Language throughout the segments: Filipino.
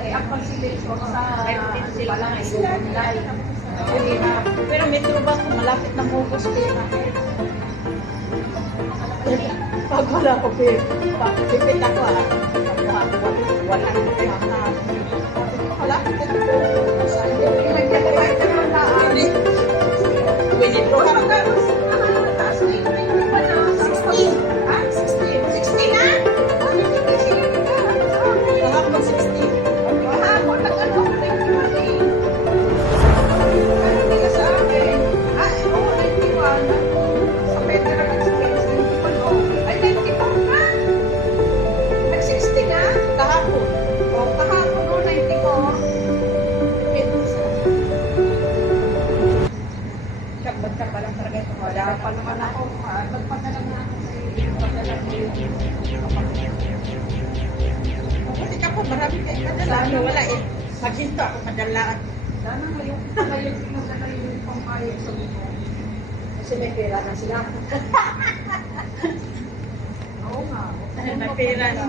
Ay, ang consideration sa walang Sila, July. pero Metro Bank, malapit na August pera. Pag wala ko pera, pipit ako wala ko pera. Malapit na ito. Winito. Wala pa naman ako. Magpadala na ako sa iyo. Kasi ka po, marami kayo madala. Wala eh. Maghinto ako madalaan. Sana ngayon sinasala yung pangkayag sa mga. Kasi may pera na sila. Oo nga. May pera na.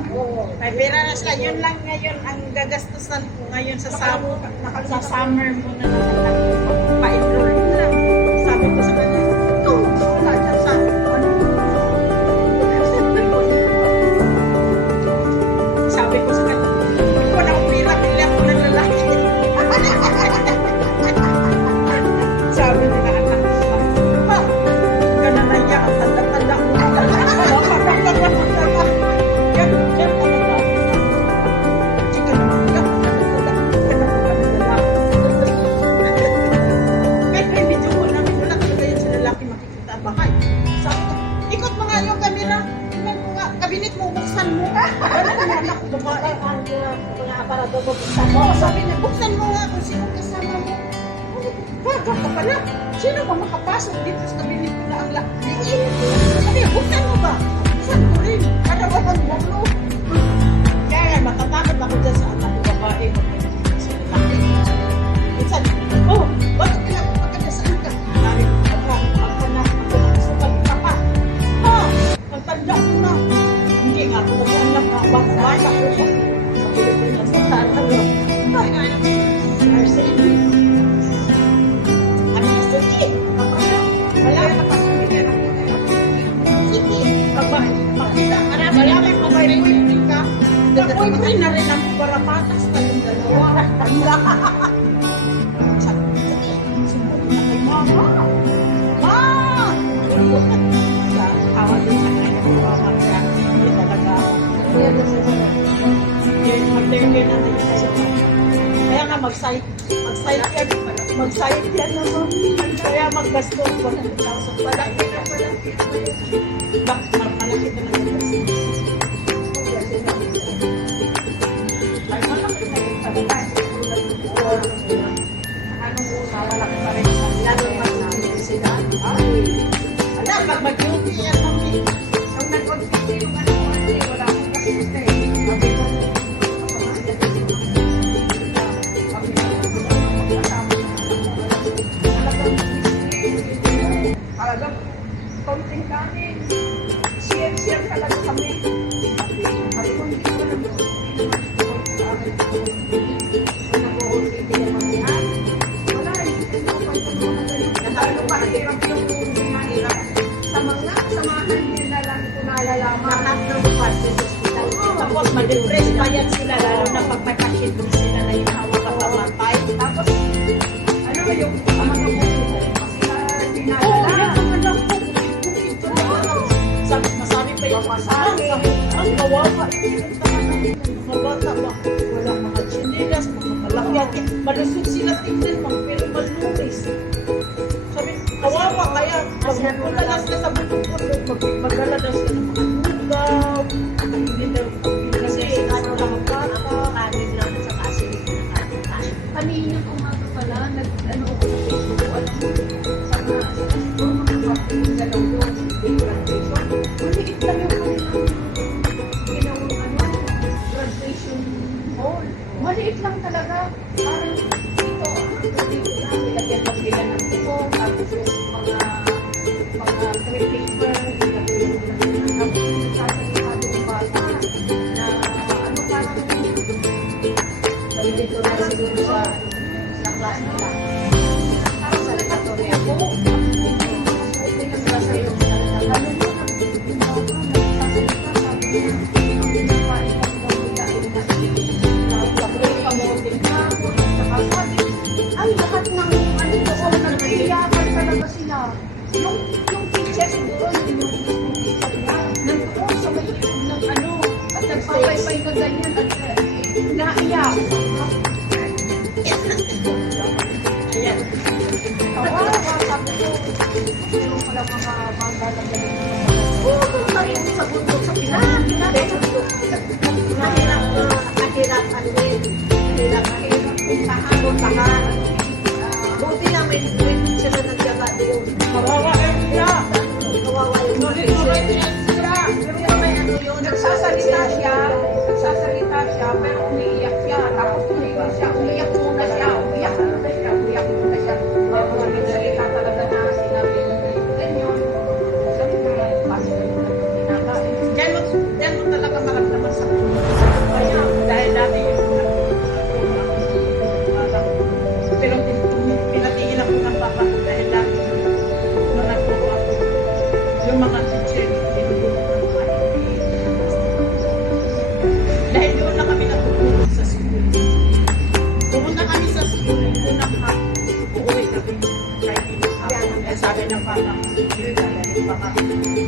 May pera na sila. Yun lang ngayon ang gagastusan ko ngayon sa summer. Sa summer muna na pa-enroll lang. Sabi ko sa kanya, wala dyan sa sabi ko sa kanya, ikaw na pera, bilya ko ng lalaki. Sabi nila anak ko, ha, ka na naiyak ang tanda-tanda mo. Kabinet mo, buksan mo. Ano na anak ko, babae. Mga aparador mo, buksan mo. Sabi niya, buksan mo nga kung sino kasama mo. Baga ka pala. Sino ba makapasok dito sa kabinet ko na ang lahat? Sabi niya, buksan mo ba? Buksan ko rin. Kada ba magbulo? Kaya matatakot ako dyan sa anak ko, babae. Sa lalaki. Minsan, oh, bakit pinapagkada saan ka? Sabi, magkanak ako sa pagkapa. Ha? Magtanda ko na. Hindi nga ako nag-anak na basa ko siya sa Pilipinas. Sa tanong. Ano yung sige? Wala na kapag-ibigyan ako ngayon. Sige. Makita. Marami pa ba yung ka? Nakoy na rin ang barapatas na yung dalawa. Sabi ko, sige. Sumunod na kay mama. Ma! Tawag din sa kanya ng mama siya. Hindi talaga. Mag-turn natin yung kasukan. Kaya nga mag-site yan naman. Kaya maggasto 100,000 pala. Bakit malaki na lang yung gasto? Ay, malaki na yung talaga. Anong una, malaki pa rin. Lalo mag-duty sila. Alam, pag mag-duty yan kami. Nung nag-confuse yung ano, wala akong kasita eh. Sabi ko, talagang konting kanin. Share talaga kami. Sabi ko, hindi ko naman sa akin. Kung nag-OOTD naman yan, wala, hindi ko pa ito mga ganun. Lalo pa, hirap yung hinahirap. Sa mga samahan nila lang ko nalalaman. Tapos ma-depress pa yan sila, lalo na pag may pakit sila na yung hawak at tamatay. Tapos, ano yung mga Masabi pa yung ang kawawa yung mga bata ba? Walang mga chinilas, mga malaki. Malusog sila tingnan, pero malupis. Sabi, kawawa kaya, pag magpulalas na sa bundok-bundok, magdala daw sila ng mga lugaw, hindi daw, kasi ano lang ang bata, kanin lang sa kasin ng ating kanin. kanina umaga pala, nag-ano ako sa Facebook, alam mo, sana daw yun, graduation. Maliit lang yung kanilang ginawang graduation hall. Maliit lang talaga. Parang dito lang, nilagyan lang nila ng ito, tapos yung mga crepe paper, lang mga bangga na ganun. Oo, kung tayo sa bundok sa Pinas. Mahirap na, mahirap ano yun. Mahirap puntahan, puntahan. Buti na may sila nagjaga doon. Kawawa sila. Kawawa yung mga patient. Pero may ano yun. Nagsasalita siya, pero umiiyak siya. Tapos umiiyak siya, umiyak muna siya. Pero mga nagsalita talaga na sinabi niya, ganyan. Sabi ko nga, pasok ko na pinakain. Diyan mo talaga maramdaman sa kanya. Dahil dati yung pero pinatigil ako ng papa ko dahil dati nung nagturo ako yung mga teacher tinuturo ng mga dahil doon na kami natutulog sa school. Pumunta kami sa school, unang uuwi kami kahit hindi ako. Sabi ng papa, hindi ka pa kami.